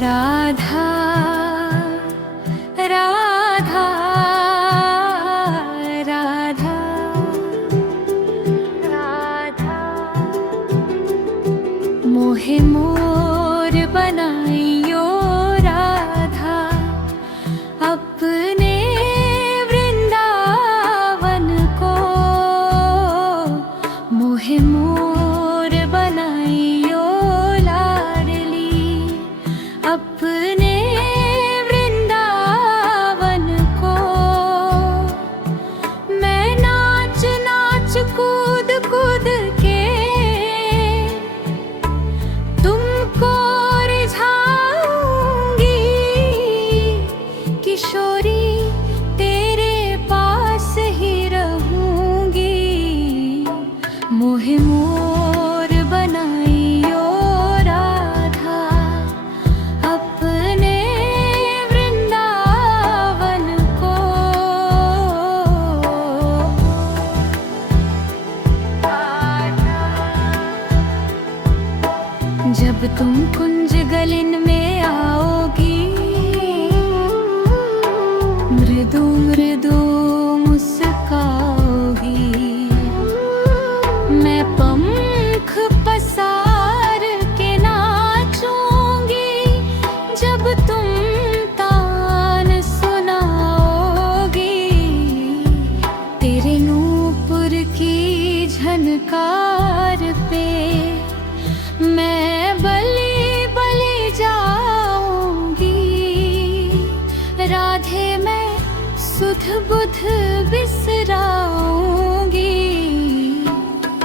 राधा राधा राधा राधा मोहे मोर बनाइयो राधा अपने वृंदावन को। मोहे मोर बनाइयो लाडली अपने वृंदावन को। मैं नाच नाच कूद कूद के तुमको रिझाऊंगी। किशोरी तेरे पास ही रहूंगी। मोहे मोर बनाइयो राधा अपने वृंदावन को। जब तुम कुंज गलिन में आओगी मृदु मृदु मुस्काओगी। मैं पंख पसार के नाचूंगी जब तुम तान सुनाओगी। तेरे नूपुर की झनकार पे मैं बलि बलि जाऊंगी। राधे मैं सुध बुध बिसराऊंगी।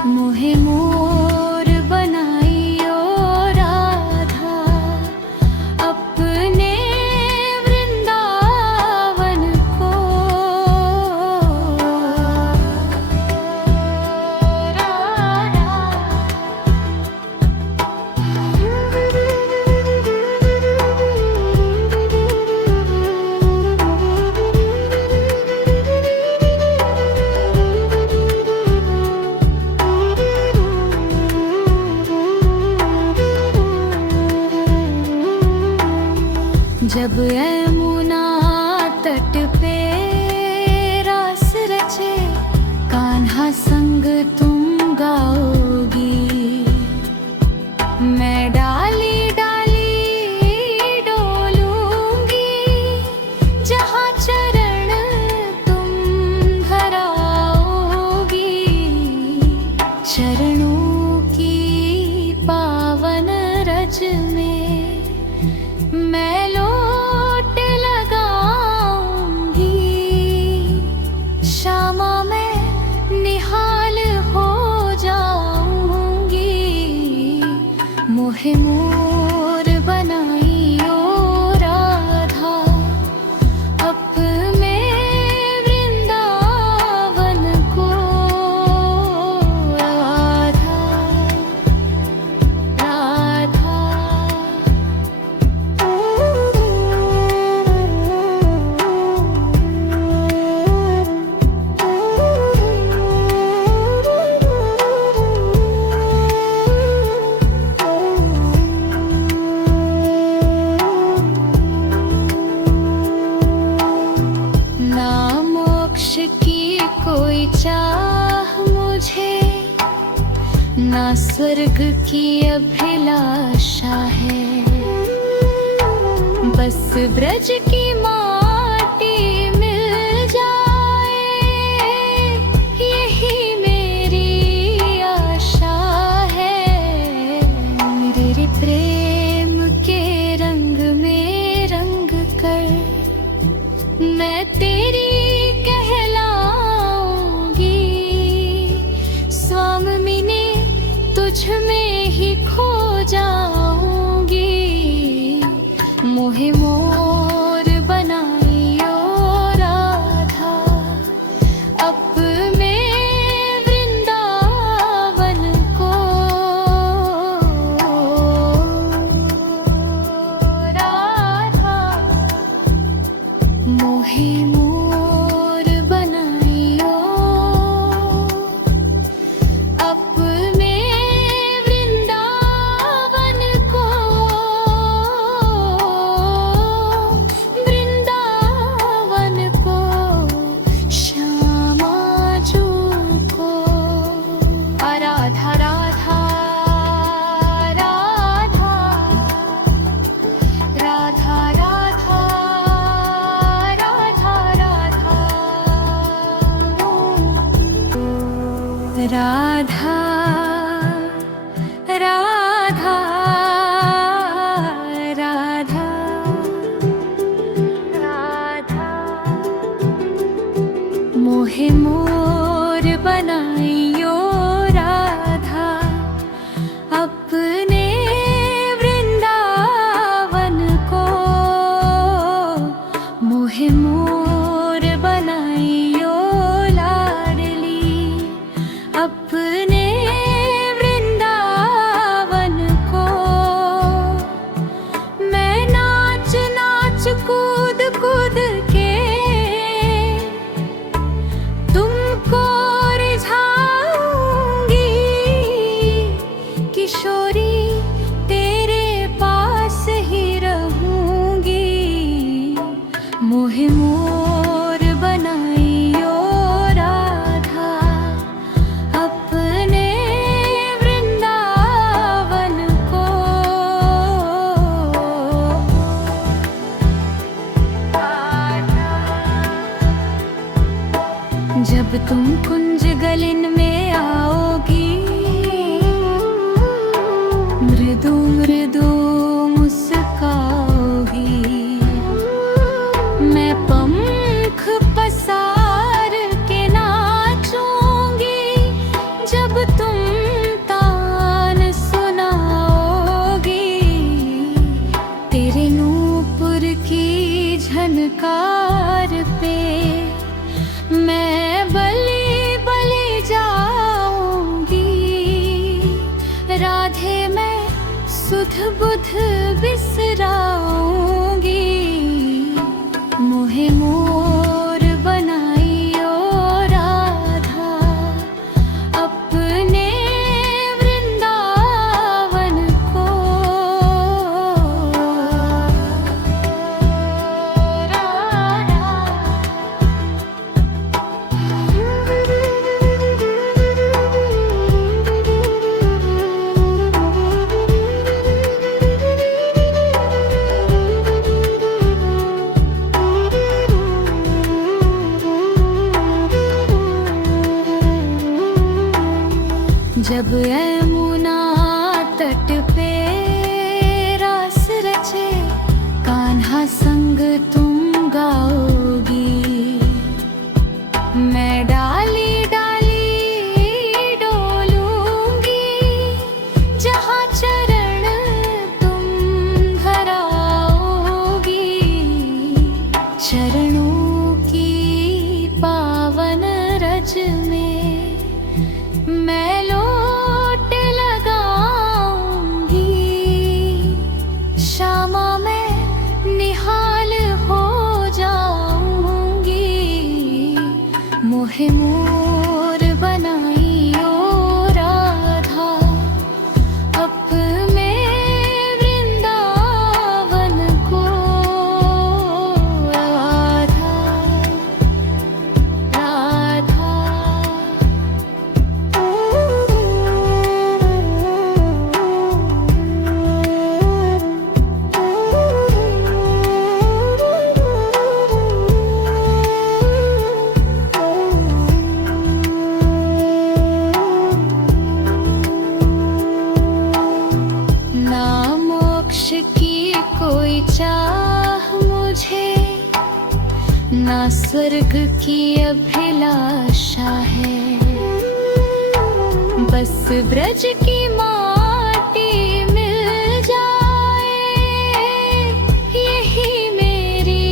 मोहे मोर बनाइयो राधा अपने वृंदावन को। जब यमुना तट पे रास रचे कान्हा संग तुम गाओगी। मैं डाली डाली डोलूंगी जहाँ चरण तुम धराओगी। चरणों की पावन रज में मैं लोट लगाऊंगी। श्यामा मैं निहाल हो जाऊंगी। मोहे मोर बनाइयो राधा अपने वृंदावन को। राधा राधा ना मोक्ष की कोई चाह मुझे ना स्वर्ग की अभिलाषा है। बस ब्रज की माटी मिल जाए यही मेरी आशा है। मेरे प्रेम के रंग में रंग कर मैं तेरी कहलाऊंगी। स्वामी ने तुझ में ही खो जाऊंगी। मोहे मोर बनाइयो राधा अपने वृंदावन को। राधा मोहे मोर बनाइयो अपने वृंदावन को। तुम कुंज गलिन में आओगी, मृदु मृदु मुस्काओगी, मैं पंख पसार के नाचूंगी जब तुम तान सुनाओगी। तेरे नूपुर की झनकार पे मैं बलि बलि जाऊंगी। राधे मैं सुध बुध बिसराऊंगी। मोहे मोर बनाइयो राधा, अपने वृंदावन को। जब यमुना तट पे रास रचे, कान्हा संग तुम गाओगी। मैं डाली डाली डोलूंगी, जहाँ चरण तुम धराओगी। चरणों की पावन रज में मैं लोट लगाऊंगी। श्यामा मैं निहाल हो जाऊंगी। मोहे मोर बनाइयो राधा, अपने वृंदावन को। राधा राधा ना मोक्ष की कोई चाह मुझे, ना स्वर्ग की अभिलाषा है। बस ब्रज की माटी मिल जाए, यही मेरी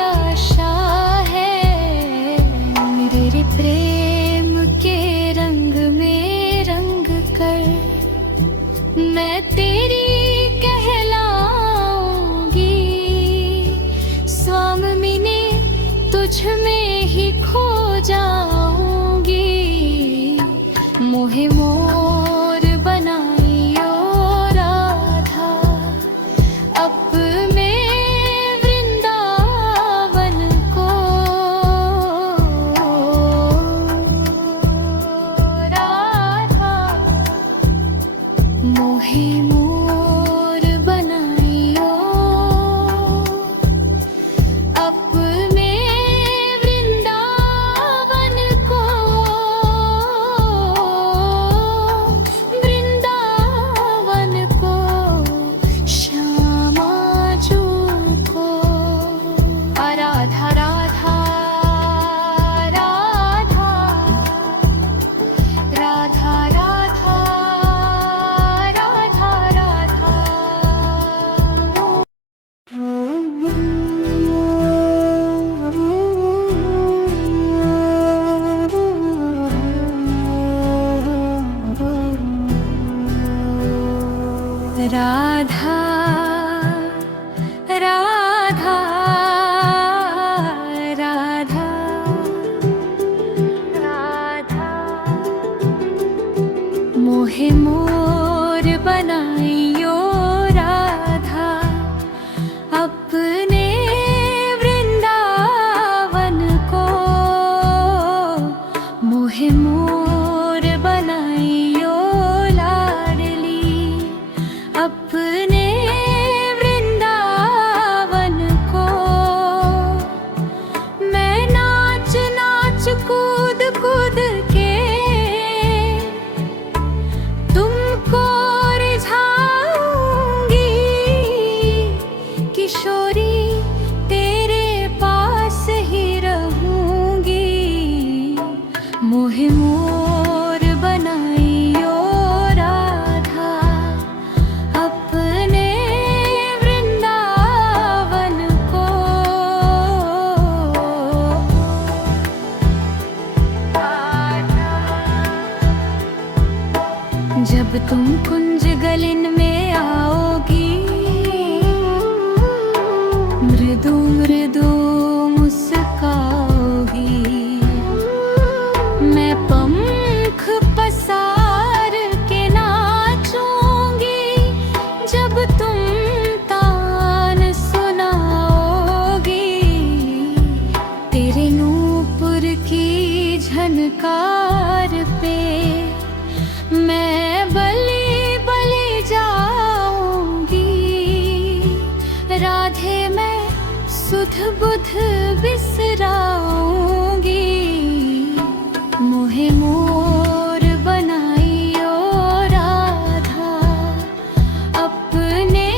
आशा है। मेरे प्रेम के रंग में रंग कर मैं तेरी कहलाऊंगी। स्वामी ने तुझ में ही खो जाऊंगी। मोहे मोर बनाइयो राधा, अपने वृंदावन को। राधा मोहे मोर बनाइयो, अपने वृंदावन को। वृंदावन को, श्यामा जी को। राधा राधा राधा राधा राधा राधा राधा राधा राधा राधा मोहे मोर बनाइयो राधा, अपने वृंदावन को। मोहे मोर बनाइयो लाडली, अपने वृंदावन को। मैं नाच नाच कूद जब तुम कुंज गलिन में आओगी, मृदु मृदु मुस्काओगी, मैं पंख पसार के नाचूंगी। जब तुम तान सुनाओगी, तेरे नूपुर की झनकार पे मैं बलि बलि जाऊंगी। राधे मैं सुध बुध बिसराऊंगी। मोहे मोर बनाइयो राधा, अपने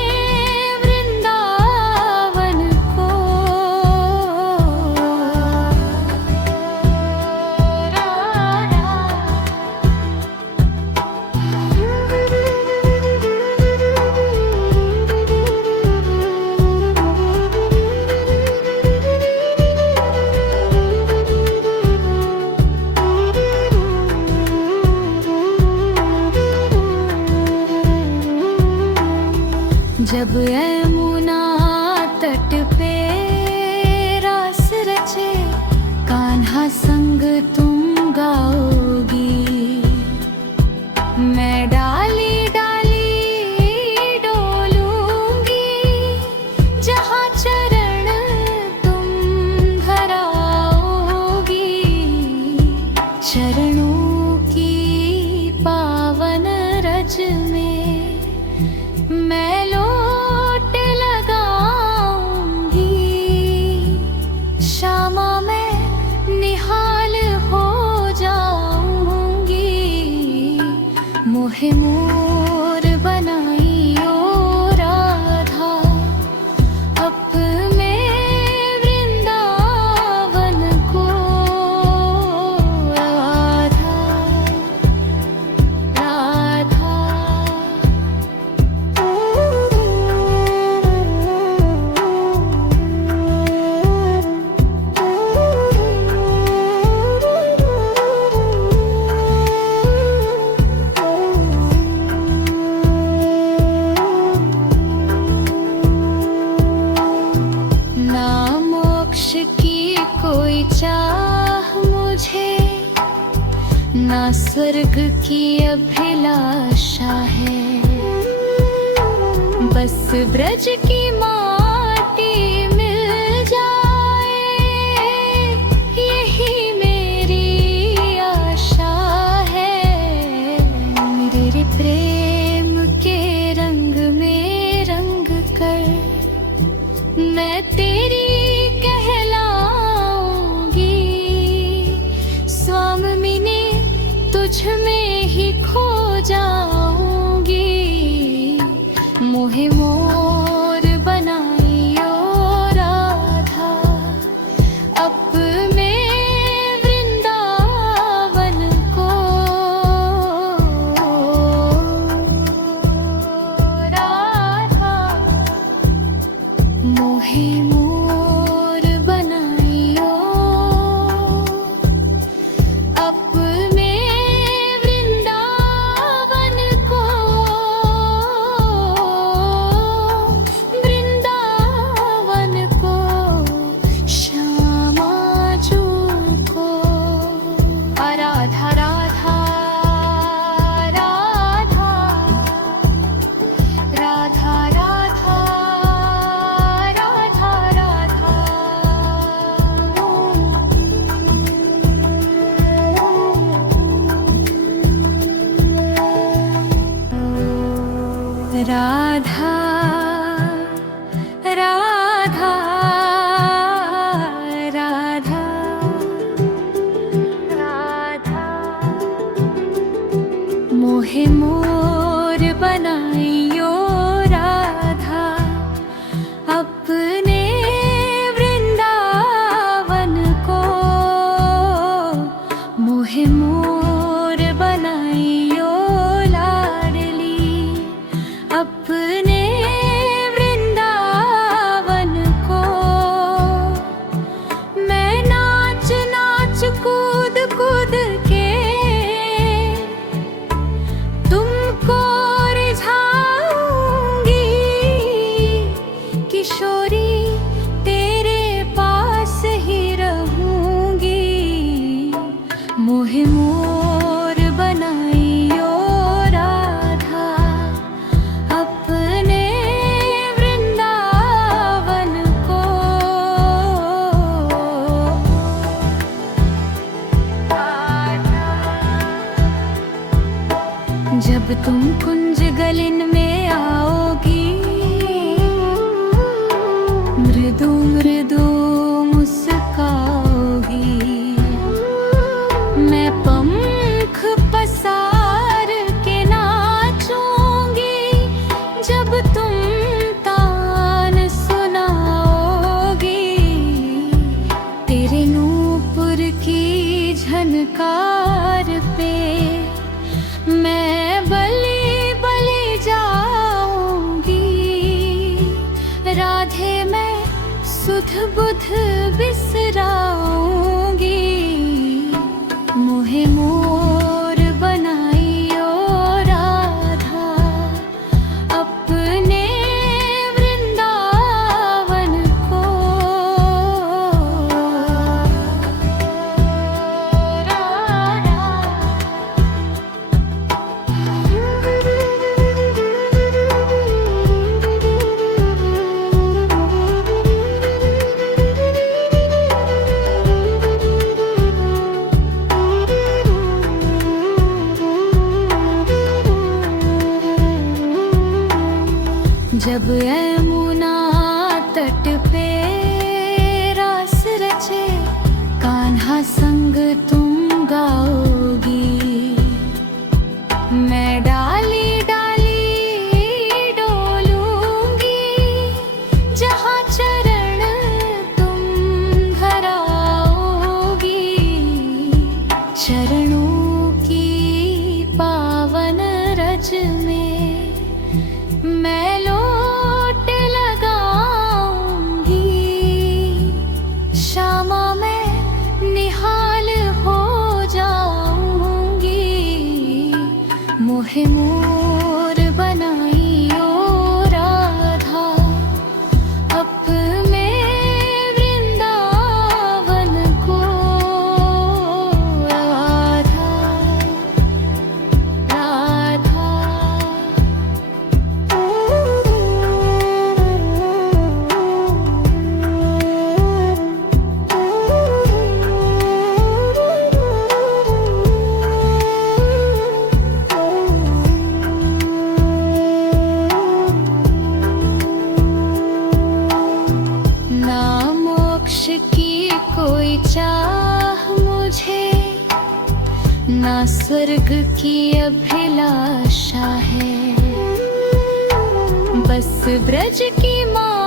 वृंदावन को। जब यमुना तट पे रास रचे, कान्हा संग तुम गाओगी। मैं डाली डाली डोलूंगी, जहाँ चरण तुम धराओगी। चरणों की पावन रज में मैं लोट लगाऊंगी। श्यामा मैं निहाल हो जाऊंगी। मोहे मोर बनाइयो राधा, अपने वृंदावन को। राधा राधा ना मोक्ष की कोई चाह मुझे, ना स्वर्ग की अभिलाषा है। बस ब्रज की माटी मिल जाए, यही मेरी आशा है। मेरे प्रेम के रंग में रंग कर मैं तेरी कहलाऊंगी। स्वामिनी तुझ में ही खो जाऊंगी। मोहे मोर बनाइयो राधा, अपने वृंदावन को। राधा मोहे मोर बनाइयो, अपने वृंदावन को। वृंदावन को, श्यामा जी को। राधा राधा राधा राधा राधा राधा राधा। राधा राधा राधा राधा। मोहे मोर बनाइयो राधा, अपने वृंदावन को। मोहे मोर बनाइयो लाडली, अपने कुंज गलिन में आओगी, मृदु मृदु मुस्काओगी। मैं पंख पसार के नाचूंगी, जब तुम तान सुनाओगी। तेरे नूपुर की झनकार पे मैं बलि बलि जाऊंगी। राधे मैं सुध बुध बिसराऊंगी। मोहे मोर बनाइयो राधा, अपने वृंदावन को। जब यमुना तट पे रास रचे, कान्हा संग तुम गाओगी। मैं डाली डाली डोलूंगी, जहाँ चरण तुम धराओगी। चरणों की पावन रज में मैं लोट लगाऊंगी। श्यामा मैं निहाल हो जाऊंगी। मोहे मोर बनाइयो राधा, अपने वृंदावन को। राधा राधा ना मोक्ष की कोई चाह मुझे, ना स्वर्ग की अभिलाषा है। बस ब्रज की माँ